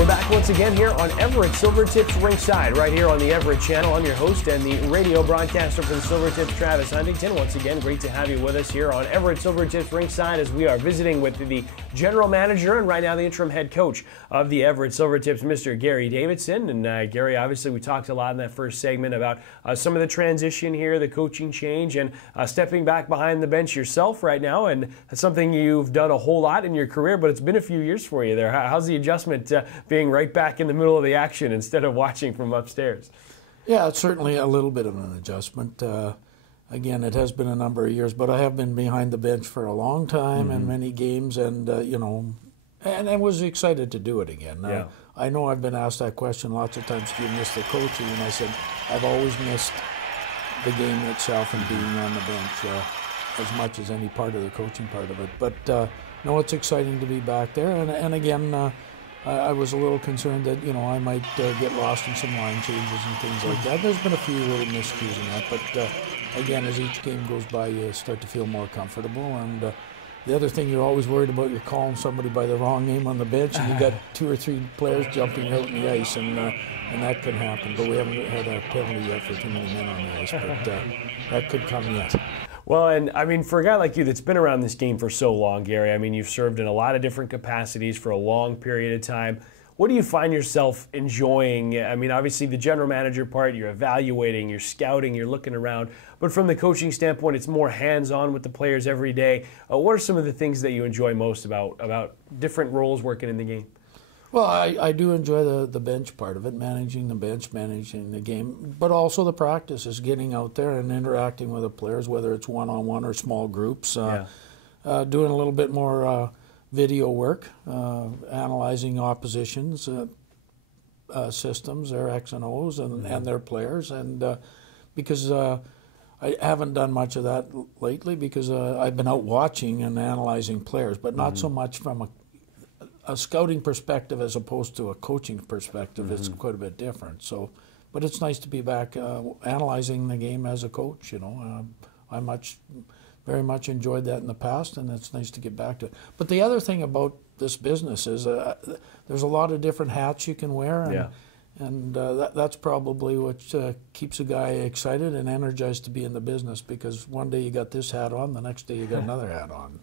We're back once again here on Everett Silvertips Rinkside, right here on the Everett channel. I'm your host and the radio broadcaster for the Silvertips, Travis Huntington. Once again, great to have you with us here on Everett Silvertips Rinkside as we are visiting with the general manager and right now the interim head coach of the Everett Silvertips, Mr. Garry Davidson. And Gary, obviously we talked a lot in that first segment about some of the transition here, the coaching change, and stepping back behind the bench yourself right now. And that's something you've done a whole lot in your career, but it's been a few years for you there. How's the adjustment being right back in the middle of the action instead of watching from upstairs? Yeah, it's certainly a little bit of an adjustment. Again, it has been a number of years, but I have been behind the bench for a long time in many games, and and I was excited to do it again. Yeah. I know I've been asked that question lots of times, do you miss the coaching? And I said, I've always missed the game itself and being on the bench as much as any part of the coaching part of it. But no, it's exciting to be back there, and again, I was a little concerned that, I might get lost in some line changes and things like that. There's been a few little miscues in that, but again, as each game goes by, you start to feel more comfortable. And the other thing you're always worried about, you're calling somebody by the wrong name on the bench, and you got 2 or 3 players jumping out in the ice, and that can happen. But we haven't had a penalty yet for too many men on the ice, but that could come yet. Well, and I mean, for a guy like you that's been around this game for so long, Gary, I mean, you've served in a lot of different capacities for a long period of time. What do you find yourself enjoying? I mean, obviously the general manager part, you're evaluating, you're scouting, you're looking around. But from the coaching standpoint, it's more hands-on with the players every day. What are some of the things that you enjoy most about different roles working in the game? Well, I do enjoy the bench part of it, managing the bench, managing the game, but also the practice is getting out there and interacting with the players, whether it's one-on-one or small groups, doing a little bit more video work, analyzing oppositions, systems, their X and O's and their players, and because I haven't done much of that lately because I've been out watching and analyzing players, but not so much from a scouting perspective as opposed to a coaching perspective. It's quite a bit different. So, but it's nice to be back analyzing the game as a coach. I very much enjoyed that in the past, and it's nice to get back to it. But the other thing about this business is there's a lot of different hats you can wear, and that's probably what keeps a guy excited and energized to be in the business, because one day you got this hat on, the next day you got another hat on.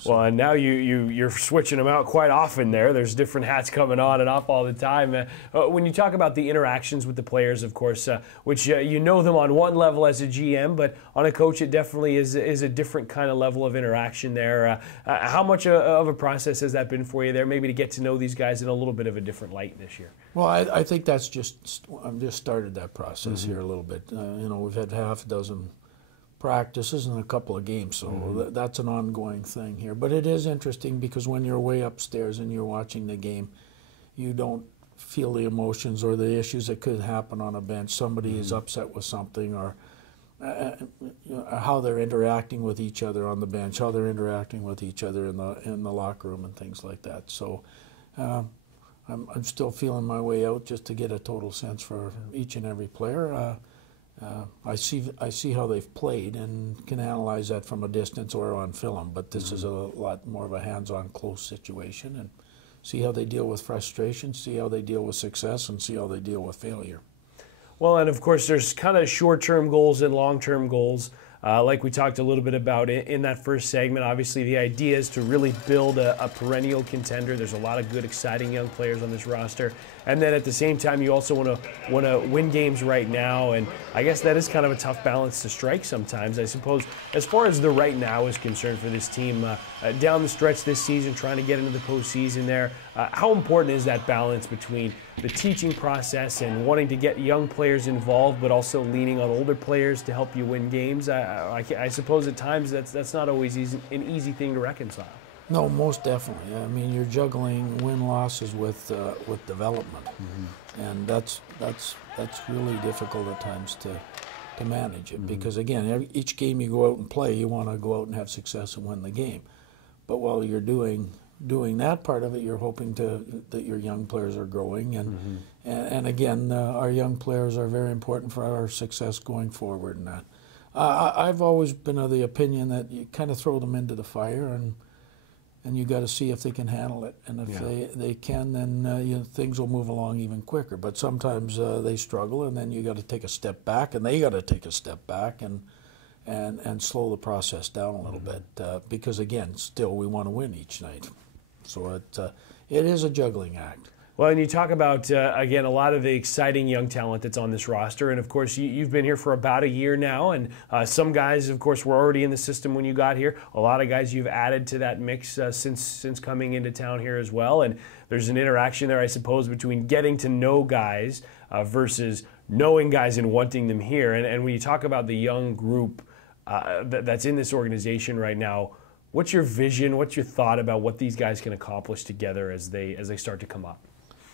So. Well, and now you're switching them out quite often there. There's different hats coming on and off all the time. When you talk about the interactions with the players, of course, which you know them on one level as a GM, but on a coach it definitely is a different kind of level of interaction there. How much of a process has that been for you there, maybe to get to know these guys in a little bit of a different light this year? Well, I think I've just started that process here a little bit. We've had half a dozen practices and a couple of games, so that's an ongoing thing here. But it is interesting because when you're way upstairs and you're watching the game, you don't feel the emotions or the issues that could happen on a bench. Somebody is upset with something, or how they're interacting with each other on the bench, how they're interacting with each other in the locker room and things like that. So I'm still feeling my way out just to get a total sense for each and every player. I see how they've played and can analyze that from a distance or on film, but this is a lot more of a hands-on, close situation, and see how they deal with frustration, see how they deal with success, and see how they deal with failure. Well, and of course there's kind of short-term goals and long-term goals. Like we talked a little bit about in that first segment, obviously the idea is to really build a perennial contender. There's a lot of good, exciting young players on this roster. And then at the same time, you also want to win games right now. And I guess that is kind of a tough balance to strike sometimes. I suppose as far as the right now is concerned for this team, down the stretch this season, trying to get into the postseason there, how important is that balance between the teaching process and wanting to get young players involved, but also leaning on older players to help you win games? I suppose at times that's not always an easy thing to reconcile. No, most definitely. I mean, you're juggling win-losses with development, and that's really difficult at times to manage it, because again, each game you go out and play, you want to go out and have success and win the game. But while you're doing that part of it, you're hoping that your young players are growing, and again, our young players are very important for our success going forward. And I've always been of the opinion that you kind of throw them into the fire, and and you got to see if they can handle it. And if they can, then things will move along even quicker. But sometimes they struggle, and then you got to take a step back, and they got to take a step back and slow the process down a little bit. Because again, still we want to win each night. So it is a juggling act. Well, and you talk about, again, a lot of the exciting young talent that's on this roster. And, of course, you've been here for about a year now. And some guys, of course, were already in the system when you got here. A lot of guys you've added to that mix since coming into town here as well. And there's an interaction there, I suppose, between getting to know guys versus knowing guys and wanting them here. And when you talk about the young group that's in this organization right now, what's your vision, what's your thought about what these guys can accomplish together as they start to come up?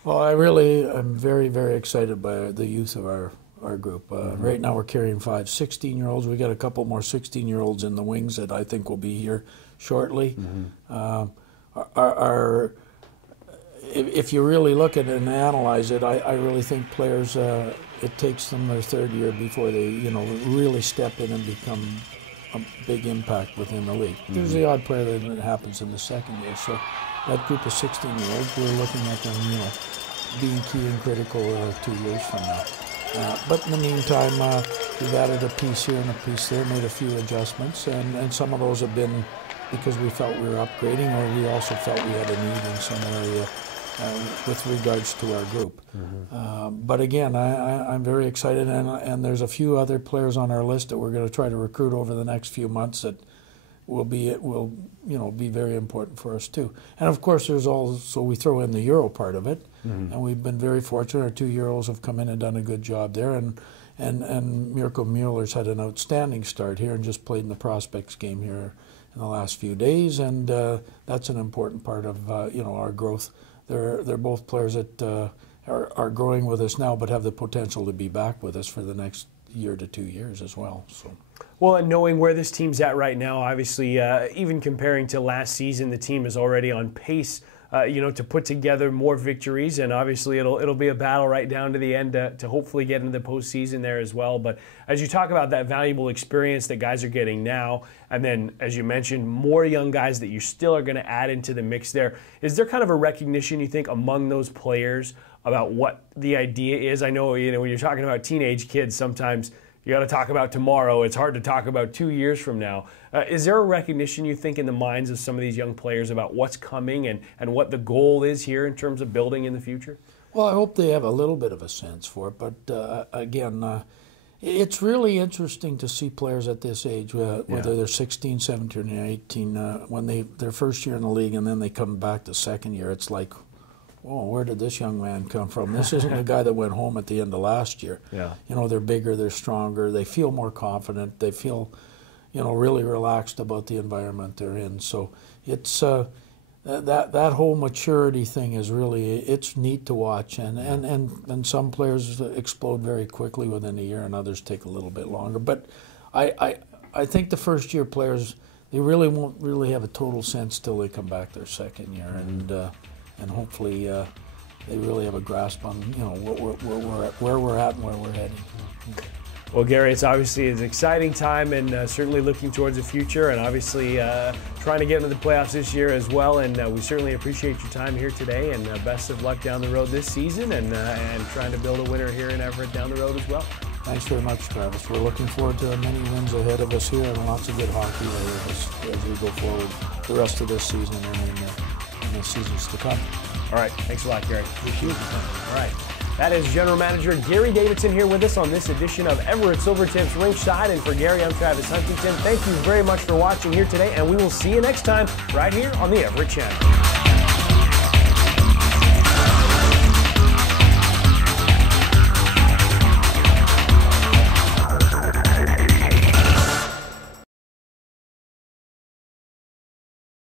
Well, I'm very, very excited by the youth of our group. Right now we're carrying 5 16-year-olds. We got a couple more 16-year-olds in the wings that I think will be here shortly. If you really look at it and analyze it, I really think players, it takes them their third year before they, really step in and become a big impact within the league. There's the odd player that happens in the second year. So that group of 16-year-olds, we're looking at them, being key and critical 2 years from now. But in the meantime, we've added a piece here and a piece there, made a few adjustments, and some of those have been because we felt we were upgrading, or we also felt we had a need in some area with regards to our group. But again, I'm very excited, and there's a few other players on our list that we're going to try to recruit over the next few months that will be very important for us too. And of course, there's also, we throw in the Euro part of it, and we've been very fortunate. Our 2 Euros have come in and done a good job there, and Mirko Mueller's had an outstanding start here and just played in the prospects game here in the last few days, and that's an important part of our growth. They're both players that are growing with us now, but have the potential to be back with us for the next year to 2 years as well. So. Well, and knowing where this team's at right now, obviously, even comparing to last season, the team is already on pace, to put together more victories, and obviously it'll be a battle right down to the end to hopefully get into the postseason there as well. But as you talk about that valuable experience that guys are getting now, and then, as you mentioned, more young guys that you still are going to add into the mix there, is there kind of a recognition, you think, among those players about what the idea is? I know, when you're talking about teenage kids, sometimes you got to talk about tomorrow. It's hard to talk about 2 years from now. Is there a recognition, you think, in the minds of some of these young players about what's coming and what the goal is here in terms of building in the future? Well, I hope they have a little bit of a sense for it. But again, it's really interesting to see players at this age, whether they're 16, 17, or 18, when their first year in the league and then they come back the second year. It's like, oh, where did this young man come from? This isn't the guy that went home at the end of last year. Yeah. They're bigger, they're stronger, they feel more confident, they feel, really relaxed about the environment they're in. So it's that whole maturity thing is really, it's neat to watch. And some players explode very quickly within a year, and others take a little bit longer. But I think the first year players, they really won't really have a total sense till they come back their second year. And hopefully they really have a grasp on where we're at and where we're heading. Well, Garry, it's obviously an exciting time, and certainly looking towards the future, and obviously trying to get into the playoffs this year as well. And we certainly appreciate your time here today, and best of luck down the road this season, and trying to build a winner here in Everett down the road as well. Thanks very much, Travis. We're looking forward to many wins ahead of us here, and lots of good hockey ahead of us as we go forward the rest of this season and in the seasons to come. All right. Thanks a lot, Garry. Appreciate it. All right. That is General Manager Garry Davidson here with us on this edition of Everett Silvertips Rinkside. And for Garry, I'm Travis Huntington. Thank you very much for watching here today, and we will see you next time right here on the Everett Channel.